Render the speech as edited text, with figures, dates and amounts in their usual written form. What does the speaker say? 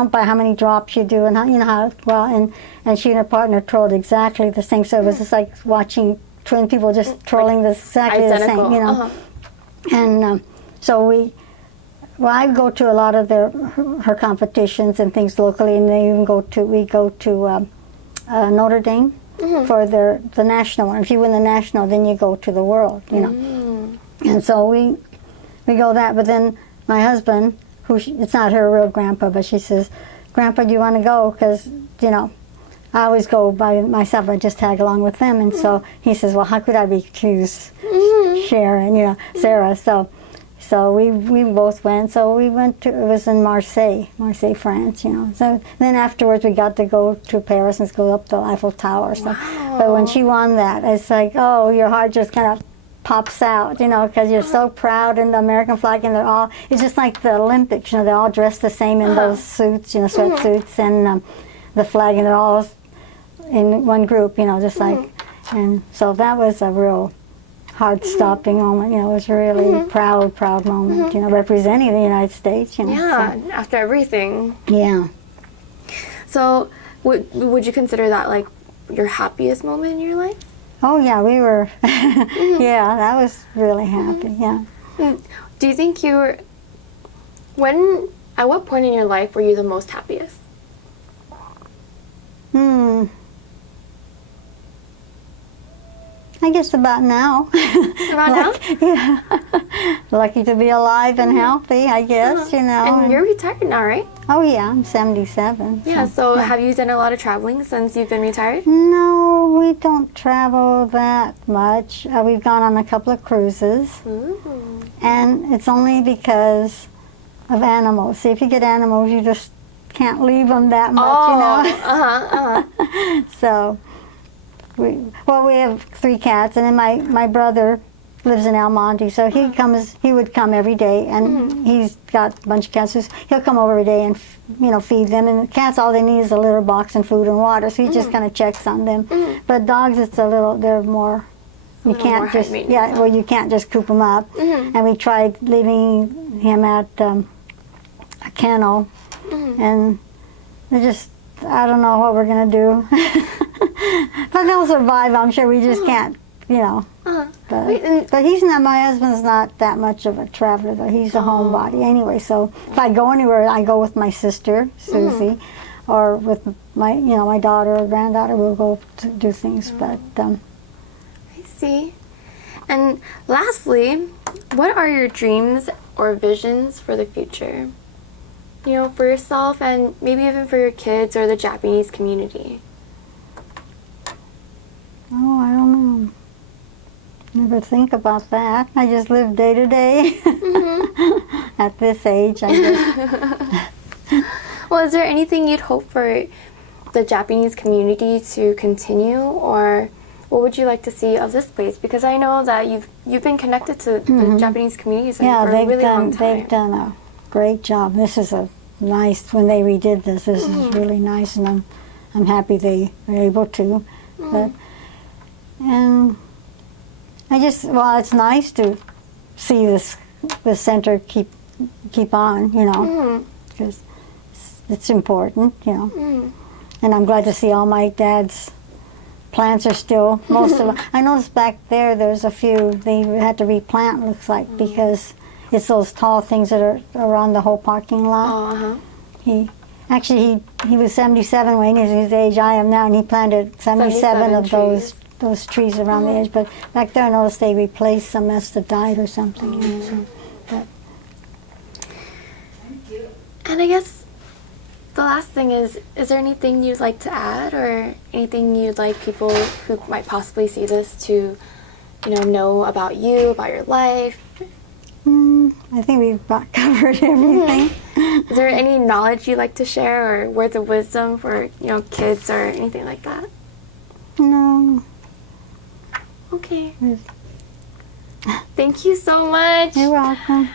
count by how many drops you do and how, how well, and she and her partner trolled exactly the same. So it was just like watching twin people just trolling exactly identical. the same, And so I go to a lot of her competitions and things locally, and we go to Notre Dame for the national one. If you win the national, then you go to the world, And so we go that, but then my husband, it's not her real grandpa, but she says, "Grandpa, do you want to go?" Because, I always go by myself. I just tag along with them. And so he says, "Well, how could I recuse Sharon, Sarah?" So we both went. So we went it was in Marseille, France, So then afterwards we got to go to Paris and go up the Eiffel Tower. So, Wow. But when she won that, it's like, oh, your heart just kind of pops out, because you're so proud, and the American flag, and it's just like the Olympics, they're all dressed the same in those suits, sweatsuits, and the flag, and they're all in one group, just like, and so that was a real heart-stopping moment, it was really proud moment, representing the United States, Yeah, so. After everything. Yeah. So would you consider that like your happiest moment in your life? Oh yeah, we were, yeah, that was really happy, yeah. Do you think at what point in your life were you the most happiest? I guess about now. About now? Yeah. Lucky to be alive and healthy, I guess, And you're retired now, right? Oh yeah, I'm 77. Yeah, so have you done a lot of traveling since you've been retired? No, we don't travel that much. We've gone on a couple of cruises. Ooh. And it's only because of animals. See, if you get animals, you just can't leave them that much, So, we have 3 cats, and then my brother lives in El Monte, so he would come every day, and he's got a bunch of cats, so he'll come over every day and feed them, and the cats, all they need is a litter box and food and water, so he just kind of checks on them. But dogs, they're more, you can't just, you can't just coop them up, and we tried leaving him at a kennel, and I don't know what we're going to do. But they'll survive, I'm sure. We just can't, But he's not, my husband's not that much of a traveler, though. He's a homebody anyway. So if I go anywhere, I go with my sister, Susie, or with my daughter or granddaughter. We'll go to do things, but... I see. And lastly, what are your dreams or visions for the future? For yourself and maybe even for your kids or the Japanese community. Oh, I don't know. Never think about that. I just live day to day. At this age, I guess. Well, is there anything you'd hope for the Japanese community to continue, or what would you like to see of this place? Because I know that you've been connected to the Japanese community for a really long time. They've done a great job. This is when they redid this. This is really nice, and I'm happy they were able to. And it's nice to see the center keep on, because it's important, And I'm glad to see all my dad's plants are still, most of them. I noticed back there's a few they had to replant, looks like, because it's those tall things that are around the whole parking lot. He was 77 when he was his age I am now, and he planted 77 of those trees around the edge. But back there I noticed they replaced some, must have died or something. And I guess the last thing is there anything you'd like to add, or anything you'd like people who might possibly see this to, know about you, about your life? I think we've covered everything. Is there any knowledge you'd like to share, or words of wisdom for, kids or anything like that? No. Okay. Thank you so much. You're welcome.